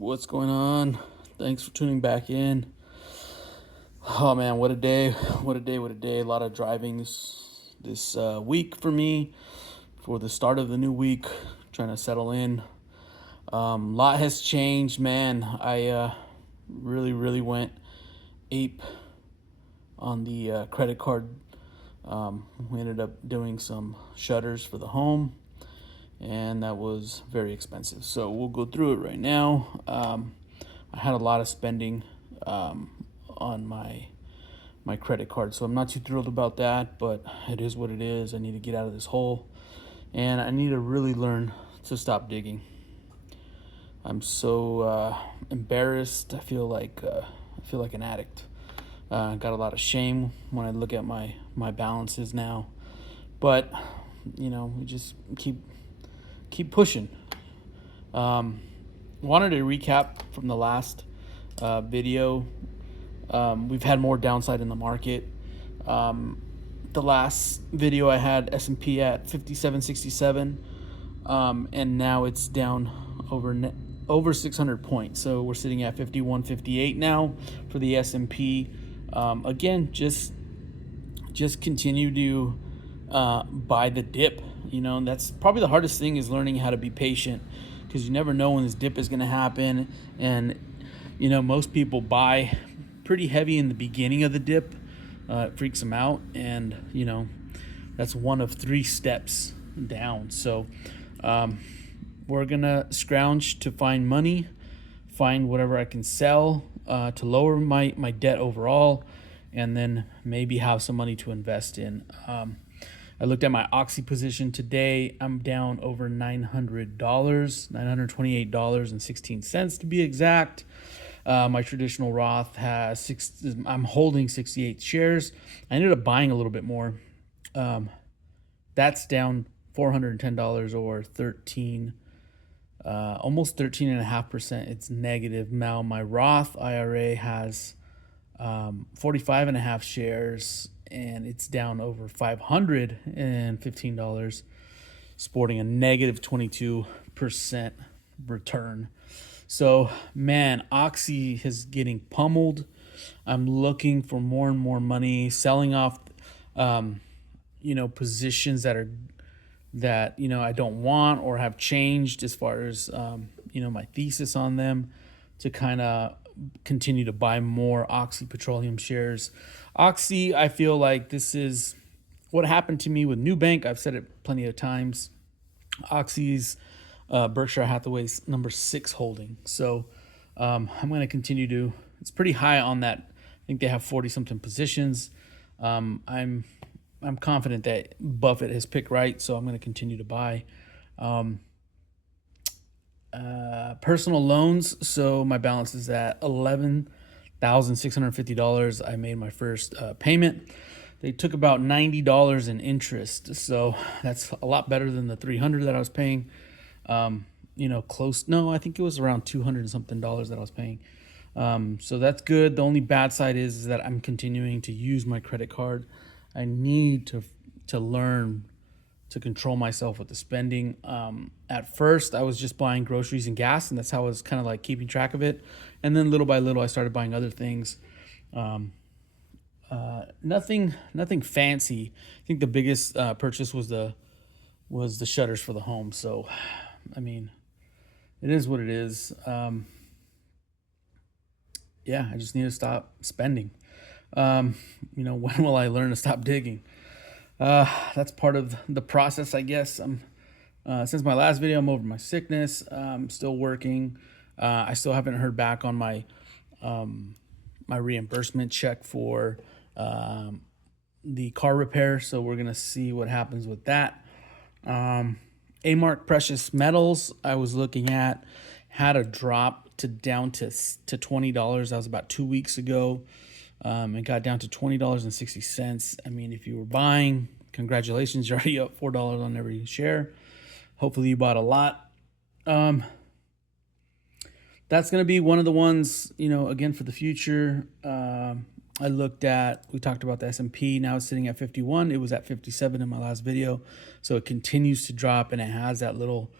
What's going on? Thanks for tuning back in. Oh man, what a day! What a day! What a day! A lot of driving this week for me for the start of the new week. Trying to settle in. A lot has changed, man. I really went ape on the credit card. We ended up doing some shutters for the home, and that was very expensive. So we'll go through it right now. I had a lot of spending on my credit card, so I'm not too thrilled about that, but it is what it is. I need to get out of this hole, and I need to really learn to stop digging. I'm so embarrassed. I feel like an addict. Got a lot of shame when I look at my balances now, but we just keep pushing. Wanted to recap from the last video. We've had more downside in the market. The last video I had S&P at 5767, and now it's down over 600 points. So we're sitting at 5158 now for the S&P. Again, just continue to buy the dip. And that's probably the hardest thing, is learning how to be patient, because you never know when this dip is going to happen. And most people buy pretty heavy in the beginning of the dip. It freaks them out, and that's one of 3 steps down. So we're gonna scrounge to find money, find whatever I can sell to lower my debt overall, and then maybe have some money to invest in. I looked at my Oxy position today. I'm down over $900, $928.16 to be exact. My traditional Roth has I'm holding 68 shares. I ended up buying a little bit more. That's down $410 or almost 13.5%. It's negative. Now my Roth IRA has 45 and a half shares, and it's down over $515, sporting a negative 22% return. So, man, Oxy is getting pummeled. I'm looking for more and more money, selling off, positions that I don't want or have changed as far as, my thesis on them, to kind of continue to buy more Oxy Petroleum shares. Oxy, I feel like this is what happened to me with Nubank. I've said it plenty of times. Oxy's Berkshire Hathaway's number 6 holding. So I'm going to continue to. It's pretty high on that. I think they have 40-something positions. I'm confident that Buffett has picked right, so I'm going to continue to buy. Personal loans. So my balance is at $11,650. I made my first payment. They took about $90 in interest, so that's a lot better than the $300 that I was paying. Close. No, I think it was around $200 and something that I was paying. So that's good. The only bad side is that I'm continuing to use my credit card. I need to learn to control myself with the spending. At first, I was just buying groceries and gas, and that's how I was kind of like keeping track of it. And then little by little, I started buying other things. Nothing fancy. I think the biggest purchase was the shutters for the home. So, I mean, it is what it is. I just need to stop spending. When will I learn to stop digging? That's part of the process, I guess. Since my last video, I'm over my sickness. I'm still working. I still haven't heard back on my reimbursement check for the car repair. So we're gonna see what happens with that. A-Mark Precious Metals, I was looking at, had a drop down to $20. That was about 2 weeks ago. It got down to $20.60. I mean, if you were buying, congratulations, you're already up $4 on every share. Hopefully you bought a lot. That's going to be one of the ones, again, for the future. We talked about the S&P. Now it's sitting at 51. It was at 57 in my last video. So it continues to drop, and it has that little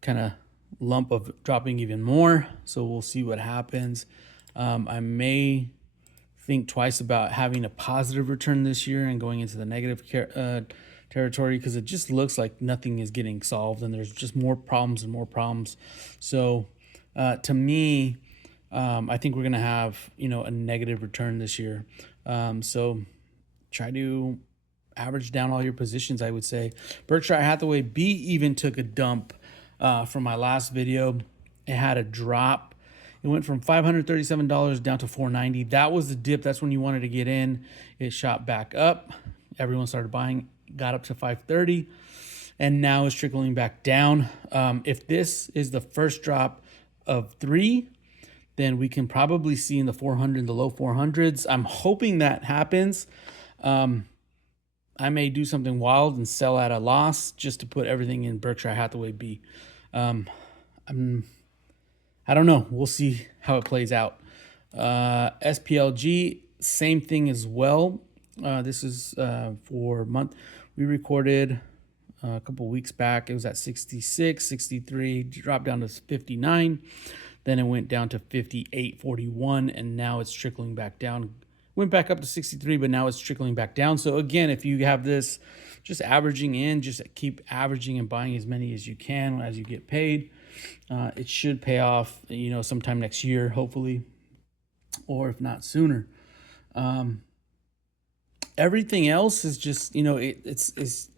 kind of lump of dropping even more. So we'll see what happens. I may think twice about having a positive return this year and going into the negative territory, because it just looks like nothing is getting solved and there's just more problems and more problems. So to me, I think we're going to have, a negative return this year. So try to average down all your positions, I would say. Berkshire Hathaway B even took a dump from my last video. It had a drop. It went from $537 down to $490. That was the dip. That's when you wanted to get in. It shot back up. Everyone started buying, got up to $530, and now it's trickling back down. If this is the first drop of 3, then we can probably see in the 400, the low 400s. I'm hoping that happens. I may do something wild and sell at a loss just to put everything in Berkshire Hathaway B. I don't know. We'll see how it plays out. SPLG, same thing as well. This is for a month. We recorded a couple weeks back. It was at 66, 63, dropped down to 59. Then it went down to 58.41, and now it's trickling back down. Went back up to 63, but now it's trickling back down. So again, if you have this just averaging in, just keep averaging and buying as many as you can as you get paid. It should pay off, sometime next year, hopefully, or if not sooner. Everything else is just, it's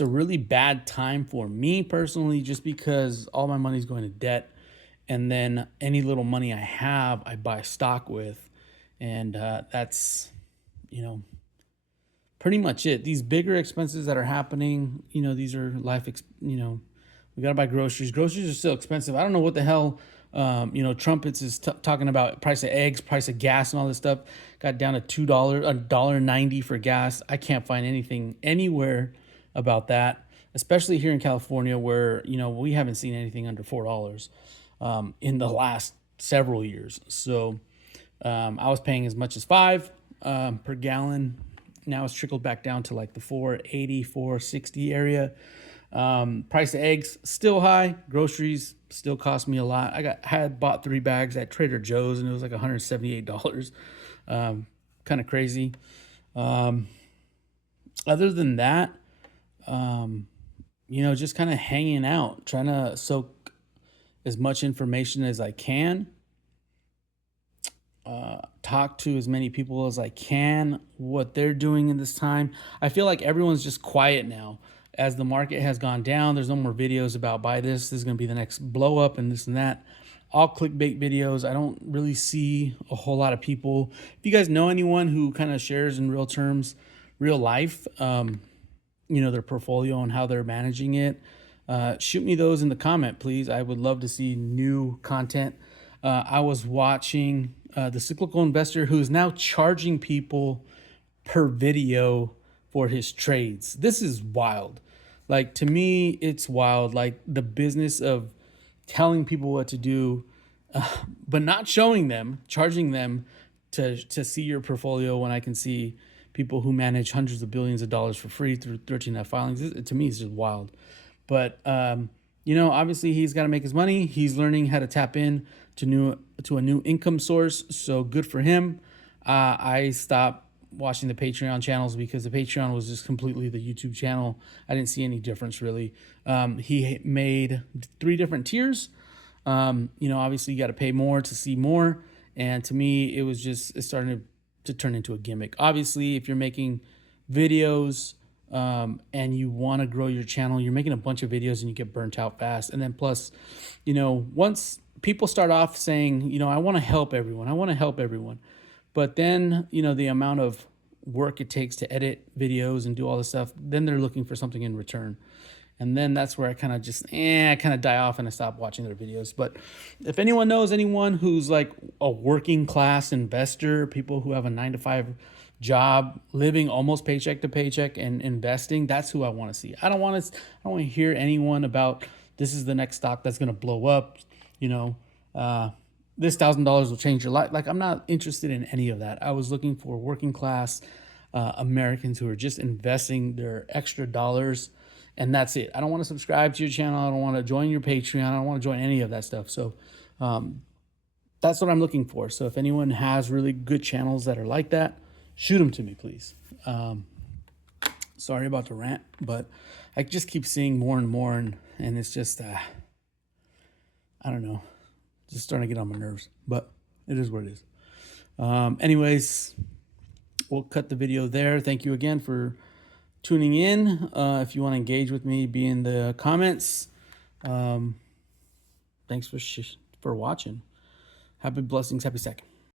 a really bad time for me personally, just because all my money's going to debt, and then any little money I have, I buy stock with. And that's, pretty much it. These bigger expenses that are happening, these are life, we got to buy groceries. Groceries are still expensive. I don't know what the hell, Trumpets is talking about price of eggs, price of gas and all this stuff. Got down to $1.90 for gas. I can't find anything anywhere about that, especially here in California where, we haven't seen anything under $4 in the last several years. So I was paying as much as $5 per gallon. Now it's trickled back down to like the $4.80, $4.60 area. Price of eggs still high. Groceries still cost me a lot. I had bought 3 bags at Trader Joe's and it was like $178. Kind of crazy. Other than that, just kind of hanging out, trying to soak as much information as I can. Talk to as many people as I can, what they're doing in this time. I feel like everyone's just quiet now. As the market has gone down, there's no more videos about buy this is going to be the next blow up and this and that. All clickbait videos. I don't really see a whole lot of people. If you guys know anyone who kind of shares in real terms, real life, their portfolio and how they're managing it, shoot me those in the comment, please. I would love to see new content. I was watching the Cyclical Investor, who is now charging people per video for his trades. This is wild. Like, to me, it's wild. Like, the business of telling people what to do, but not showing them, charging them to see your portfolio, when I can see people who manage hundreds of billions of dollars for free through 13F filings. To me, it's just wild. But, obviously he's got to make his money. He's learning how to tap in to a new income source. So good for him. I stopped watching the Patreon channels because the Patreon was just completely the YouTube channel. I didn't see any difference really. He made 3 different tiers. Obviously you got to pay more to see more. And to me, it's starting to turn into a gimmick. Obviously, if you're making videos and you want to grow your channel, you're making a bunch of videos and you get burnt out fast. And then plus, once people start off saying, I want to help everyone. But then, the amount of work it takes to edit videos and do all this stuff, then they're looking for something in return. And then that's where I kind of die off and I stop watching their videos. But if anyone knows anyone who's like a working class investor, people who have a 9-to-5 job, living almost paycheck to paycheck and investing, that's who I want to see. I don't want to hear anyone about this is the next stock that's going to blow up. This $1,000 will change your life. Like, I'm not interested in any of that. I was looking for working class Americans who are just investing their extra dollars and that's it. I don't want to subscribe to your channel. I don't want to join your Patreon. I don't want to join any of that stuff. So that's what I'm looking for. So if anyone has really good channels that are like that, shoot them to me, please. Sorry about the rant, but I just keep seeing more and more, and it's just, I don't know, just starting to get on my nerves, but it is what it is. Anyways, we'll cut the video there. Thank you again for tuning in. If you want to engage with me, be in the comments. Thanks for watching. Happy blessings. Happy second.